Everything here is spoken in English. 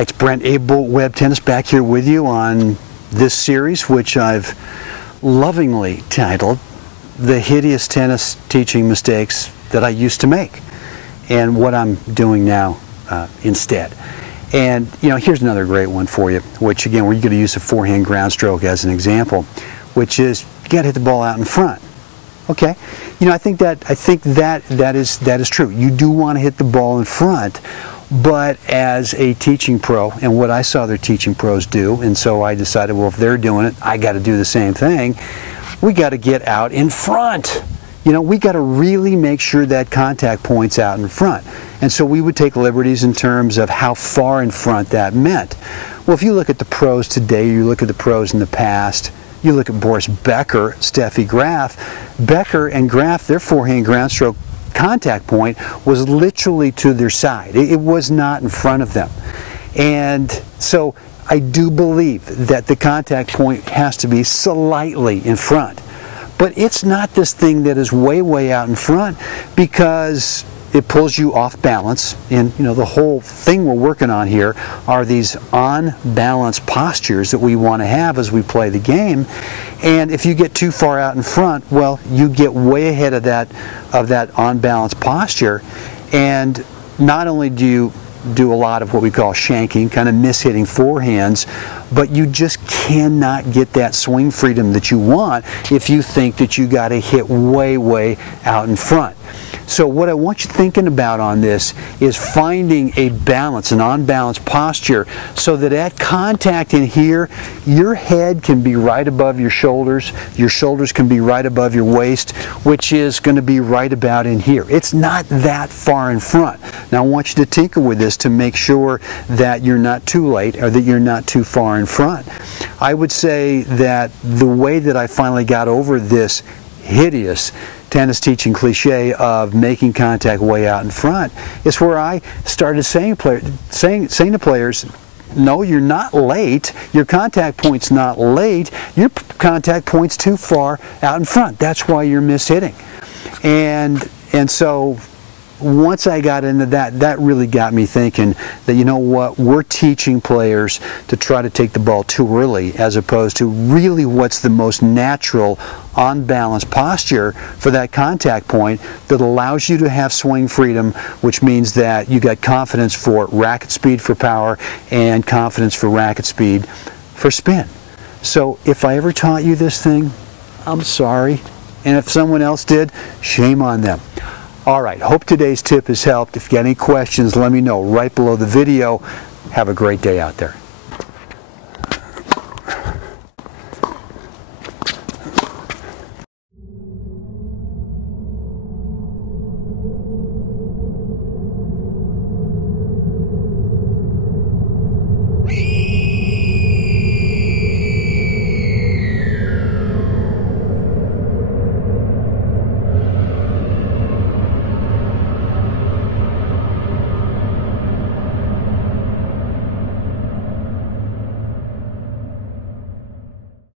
Hi, it's Brent Abel, WebTennis, back here with you on this series, which I've lovingly titled The Hideous Tennis Teaching Mistakes That I Used to Make, and what I'm doing now instead. And here's another great one for you, which again, we're going to use a forehand ground stroke as an example, which is you got to hit the ball out in front. Okay, I think that is true. You do want to hit the ball in front. But as a teaching pro, and what I saw their teaching pros do, and so I decided, well, if they're doing it, I got to do the same thing. We got to get out in front. We got to really make sure that contact point's out in front. And so we would take liberties in terms of how far in front that meant. Well, if you look at the pros today, you look at the pros in the past, you look at Boris Becker, Steffi Graf, Becker and Graf, their forehand ground stroke contact point was literally to their side. It was not in front of them. And so I do believe that the contact point has to be slightly in front. But it's not this thing that is way out in front, because it pulls you off balance. And the whole thing we're working on here are these on balance postures that we want to have as we play the game. And if you get too far out in front, well, you get way ahead of that on balance posture, and not only do you do a lot of what we call shanking, kind of mishitting forehands, but you just cannot get that swing freedom that you want if you think that you got to hit way out in front. So what I want you thinking about on this is finding a balance, an on-balance posture, so that at contact in here, your head can be right above your shoulders can be right above your waist, which is going to be right about in here. It's not that far in front. Now I want you to tinker with this to make sure that you're not too late or that you're not too far in front. I would say that the way that I finally got over this hideous tennis teaching cliche of making contact way out in front is where I started saying to players, no, you're not late. Your contact point's not late. Your contact point's too far out in front. That's why you're mishitting. And so once I got into that really got me thinking that, what, we're teaching players to try to take the ball too early, as opposed to really what's the most natural on-balance posture for that contact point that allows you to have swing freedom, which means that you got confidence for racket speed for power and confidence for racket speed for spin. So if I ever taught you this thing, I'm sorry. And if someone else did, shame on them. All right, hope today's tip has helped. If you got any questions, let me know right below the video. Have a great day out there.